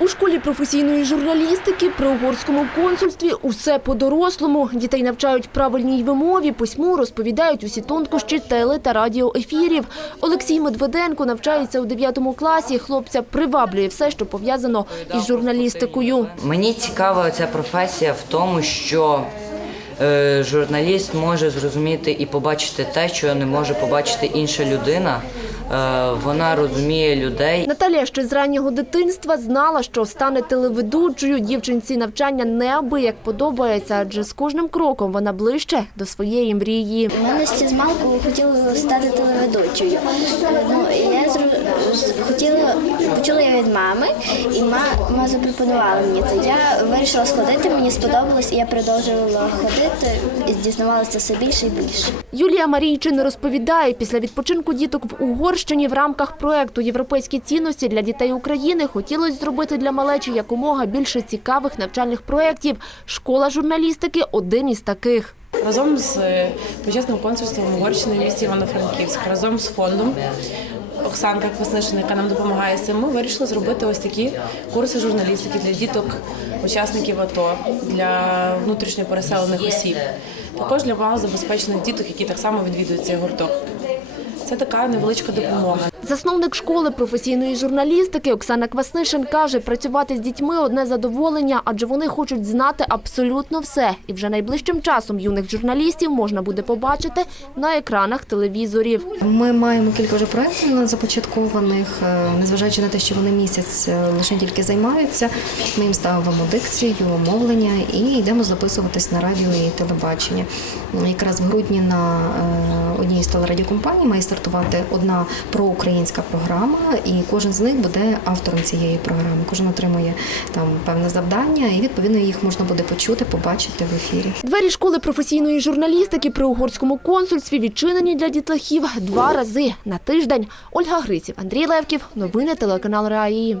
У школі професійної журналістики при угорському консульстві усе по-дорослому. Дітей навчають правильній вимові, письму, розповідають усі тонкощі теле та радіоефірів. Олексій Медведенко навчається у 9 класі. Хлопця приваблює все, що пов'язано із журналістикою. Мені цікава ця професія в тому, що е, журналіст може зрозуміти і побачити те, що не може побачити інша людина. Е, вона розуміє людей. Наталія ще з раннього дитинства знала, що стане телеведучою. Дівчинці навчання неабияк подобається, адже з кожним кроком вона ближче до своєї мрії. У мене ще з малку хотіла стати телеведучою. Ну, я почула я від мами, і мама запропонувала мені це. Я вирішила сходити, мені сподобалось, і я продовжувала ходити і дізнавалася все більше і більше. Юлія Марійчин розповідає, після відпочинку діток в Угорщині в рамках проекту Європейські цінності для дітей України хотілося зробити для малечі якомога більше цікавих навчальних проєктів. Школа журналістики один із таких. Разом з е, почесним консульством Угорщини в місті Івано-Франківськ, разом з фондом Оксанка Кваснишина, яка нам допомагає з цим, ми вирішили зробити ось такі курси журналістики для діток, учасників АТО, для внутрішньо переселених осіб. Також для малозабезпечених діток, які так само відвідують цей гурток. Це така невеличка допомога. Засновник школи професійної журналістики Оксана Кваснишин каже, працювати з дітьми одне задоволення, адже вони хочуть знати абсолютно все. І вже найближчим часом юних журналістів можна буде побачити на екранах телевізорів. Ми маємо кілька вже проєктів започаткованих, е, незважаючи на те, що вони місяць е, лише тільки займаються. Ми їм ставимо дикцію, мовлення і йдемо записуватись на радіо і телебачення. Якраз в грудні на е, одній з телерадіокомпаній має стартувати одна проукраїнська програма, і кожен з них буде автором цієї програми. Кожен отримує там певне завдання, і відповідно їх можна буде почути, побачити в ефірі. Двері школи професійної журналістики при угорському консульстві відчинені для дітлахів два рази на тиждень. Ольга Гриців, Андрій Левків. Новини телеканал Раї.